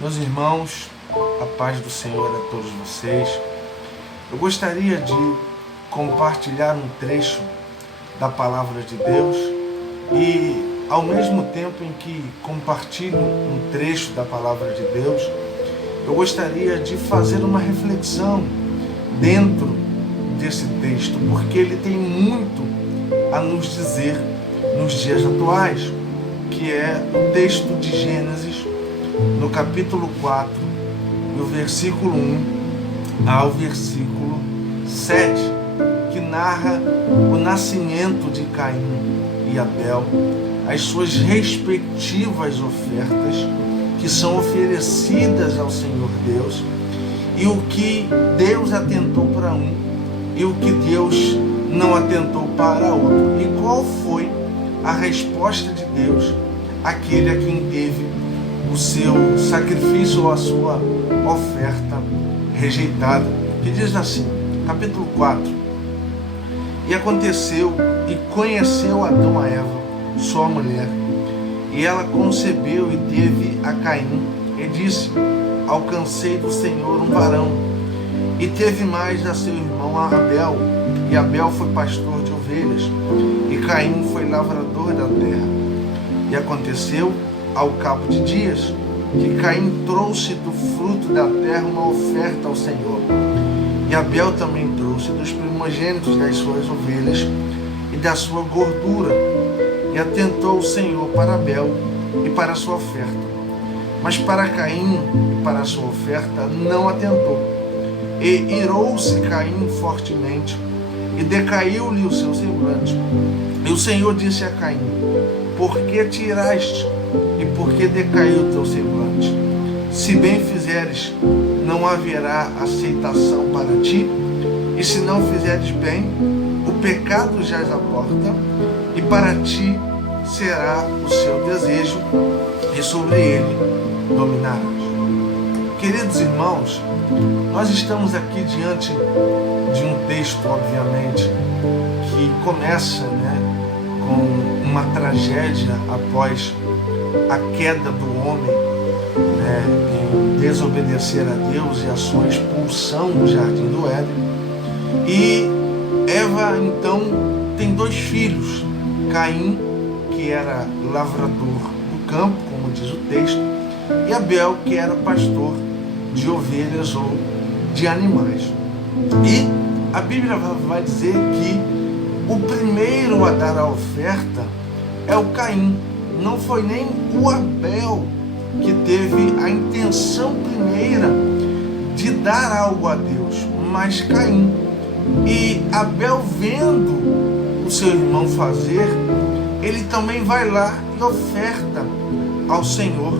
Meus irmãos, a paz do Senhor a todos vocês. Eu gostaria de compartilhar um trecho da Palavra de Deus e, ao mesmo tempo em que compartilho um trecho da Palavra de Deus, eu gostaria de fazer uma reflexão dentro desse texto, porque ele tem muito a nos dizer nos dias atuais, que é o texto de Gênesis, no capítulo 4, do versículo 1 ao versículo 7, que narra o nascimento de Caim e Abel, as suas respectivas ofertas que são oferecidas ao Senhor Deus, e o que Deus atentou para um e o que Deus não atentou para outro, e qual foi a resposta de Deus àquele a quem teve o seu sacrifício ou a sua oferta rejeitada. Que diz assim, capítulo 4: E aconteceu, e conheceu Adão a Eva, sua mulher, e ela concebeu e teve a Caim, e disse: Alcancei do Senhor um varão. E teve mais a seu irmão Abel, e Abel foi pastor de ovelhas, e Caim foi lavrador da terra. E aconteceu, ao cabo de dias, que Caim trouxe do fruto da terra uma oferta ao Senhor. E Abel também trouxe dos primogênitos das suas ovelhas e da sua gordura. E atentou o Senhor para Abel e para a sua oferta. Mas para Caim e para a sua oferta não atentou. E irou-se Caim fortemente, e decaiu-lhe o seu semblante. E o Senhor disse a Caim: Por que te iraste? E por que decaiu o teu semblante? Se bem fizeres, não haverá aceitação para ti, e se não fizeres bem, o pecado jaz à porta, e para ti será o seu desejo, e sobre ele dominarás. Queridos irmãos, nós estamos aqui diante de um texto, obviamente, que começa, com uma tragédia após a queda do homem, em desobedecer a Deus e a sua expulsão do jardim do Éden. E Eva então tem dois filhos: Caim, que era lavrador do campo, como diz o texto, e Abel, que era pastor de ovelhas ou de animais. E a Bíblia vai dizer que o primeiro a dar a oferta é o Caim. Não foi nem o Abel que teve a intenção primeira de dar algo a Deus, mas Caim. E Abel, vendo o seu irmão fazer, ele também vai lá e oferta ao Senhor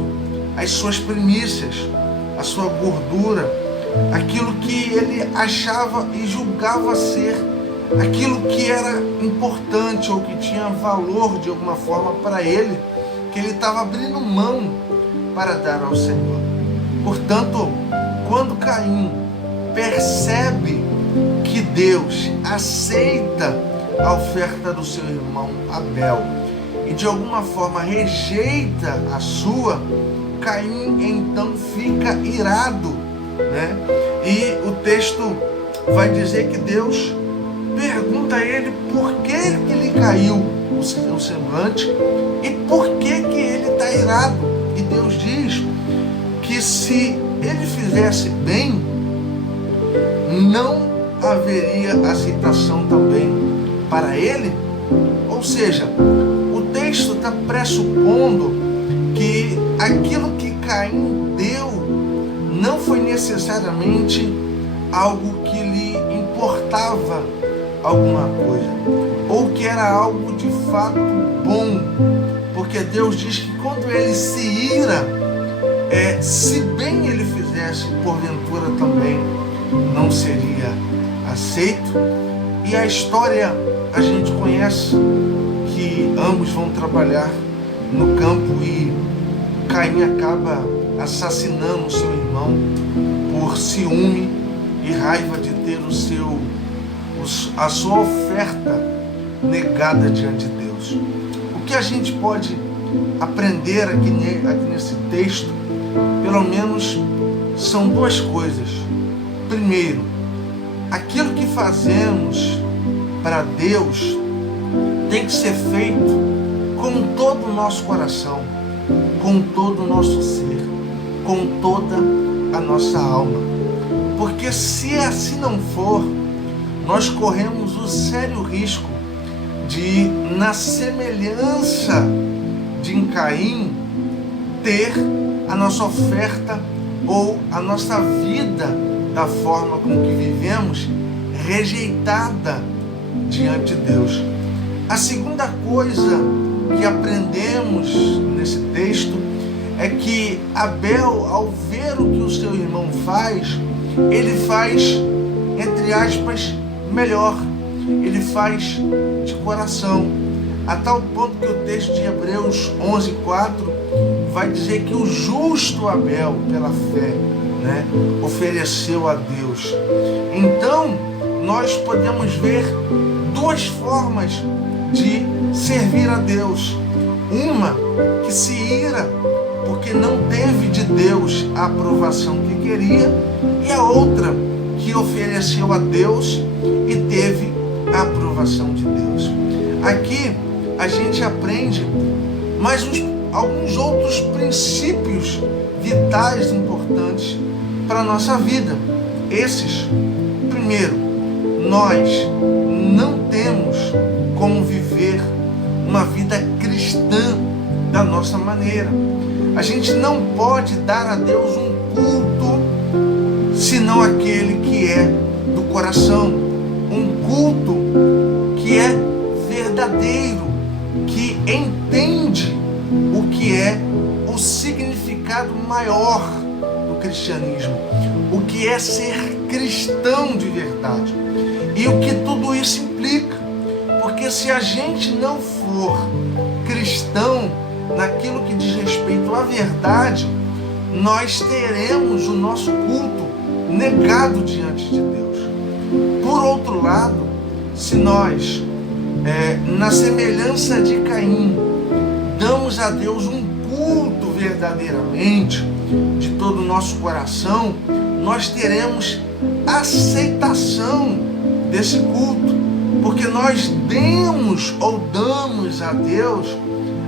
as suas primícias, a sua gordura, aquilo que ele achava e julgava ser aquilo que era importante ou que tinha valor de alguma forma para ele, que ele estava abrindo mão para dar ao Senhor. Portanto, quando Caim percebe que Deus aceita a oferta do seu irmão Abel e de alguma forma rejeita a sua, Caim então fica irado, E o texto vai dizer que Deus pergunta a ele por que lhe caiu o seu semblante e por que ele está irado. E Deus diz que se ele fizesse bem, não haveria aceitação também para ele. Ou seja, o texto está pressupondo que aquilo que Caim deu não foi necessariamente algo que lhe importava alguma coisa, ou que era algo de fato bom, porque Deus diz que quando ele se ira, se bem ele fizesse, porventura também não seria aceito. E a história a gente conhece, que ambos vão trabalhar no campo e Caim acaba assassinando seu irmão por ciúme e raiva de ter a sua oferta negada diante de Deus. O que a gente pode aprender aqui nesse texto pelo menos são duas coisas. Primeiro, aquilo que fazemos para Deus tem que ser feito com todo o nosso coração, com todo o nosso ser, com toda a nossa alma. Porque se assim não for, nós corremos o sério risco de, na semelhança de Caim, ter a nossa oferta ou a nossa vida da forma com que vivemos rejeitada diante de Deus. A segunda coisa que aprendemos nesse texto é que Abel, ao ver o que o seu irmão faz, ele faz, entre aspas, melhor. Ele faz de coração, a tal ponto que o texto de Hebreus 11:4 vai dizer que o justo Abel, pela fé, ofereceu a Deus. Então, nós podemos ver duas formas de servir a Deus. Uma que se ira porque não teve de Deus a aprovação que queria, e a outra que ofereceu a Deus e teve a aprovação de Deus. Aqui a gente aprende mais alguns outros princípios vitais importantes para a nossa vida. Esses, primeiro, nós não temos como viver uma vida cristã da nossa maneira. A gente não pode dar a Deus um culto senão aquele que é do coração, um culto que é verdadeiro, que entende o que é o significado maior do cristianismo, o que é ser cristão de verdade e o que tudo isso implica. Porque se a gente não for cristão naquilo que diz respeito à verdade, nós teremos o nosso culto negado diante de Deus. Por outro lado, se nós, na semelhança de Caim, damos a Deus um culto verdadeiramente, de todo o nosso coração, nós teremos aceitação desse culto, porque nós demos ou damos a Deus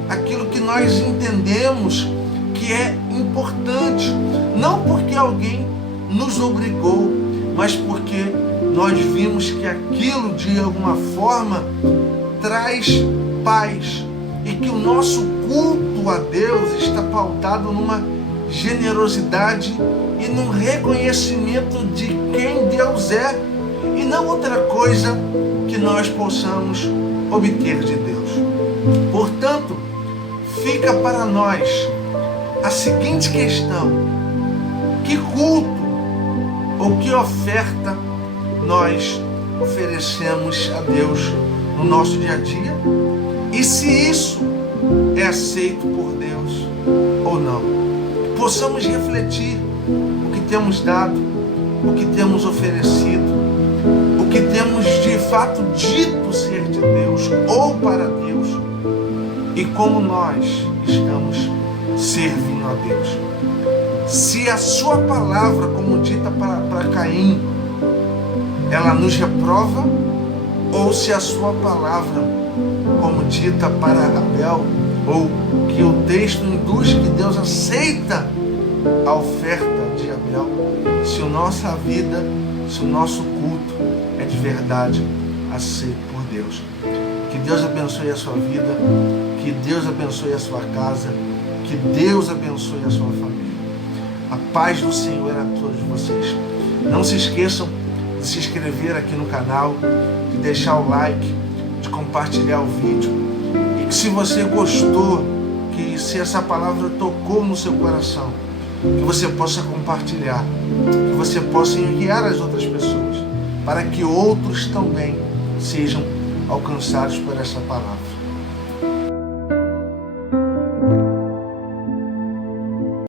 aquilo que nós entendemos que é importante, não porque alguém nos obrigou, mas porque nós vimos que aquilo de alguma forma traz paz e que o nosso culto a Deus está pautado numa generosidade e num reconhecimento de quem Deus é e não outra coisa que nós possamos obter de Deus. Portanto, fica para nós a seguinte questão: que culto ou que oferta nós oferecemos a Deus no nosso dia a dia? E se isso é aceito por Deus ou não? Possamos refletir o que temos dado, o que temos oferecido, o que temos de fato dito ser de Deus ou para Deus, e como nós estamos servindo a Deus. Se a sua palavra, como dita para Caim, ela nos reprova, ou se a sua palavra, como dita para Abel, ou que o texto induz que Deus aceita a oferta de Abel, se a nossa vida, se o nosso culto é de verdade aceito por Deus. Que Deus abençoe a sua vida, que Deus abençoe a sua casa, que Deus abençoe a sua família. A paz do Senhor a todos vocês. Não se esqueçam de se inscrever aqui no canal, de deixar o like, de compartilhar o vídeo. E que se você gostou, que se essa palavra tocou no seu coração, que você possa compartilhar, que você possa enviar às outras pessoas, para que outros também sejam alcançados por essa palavra.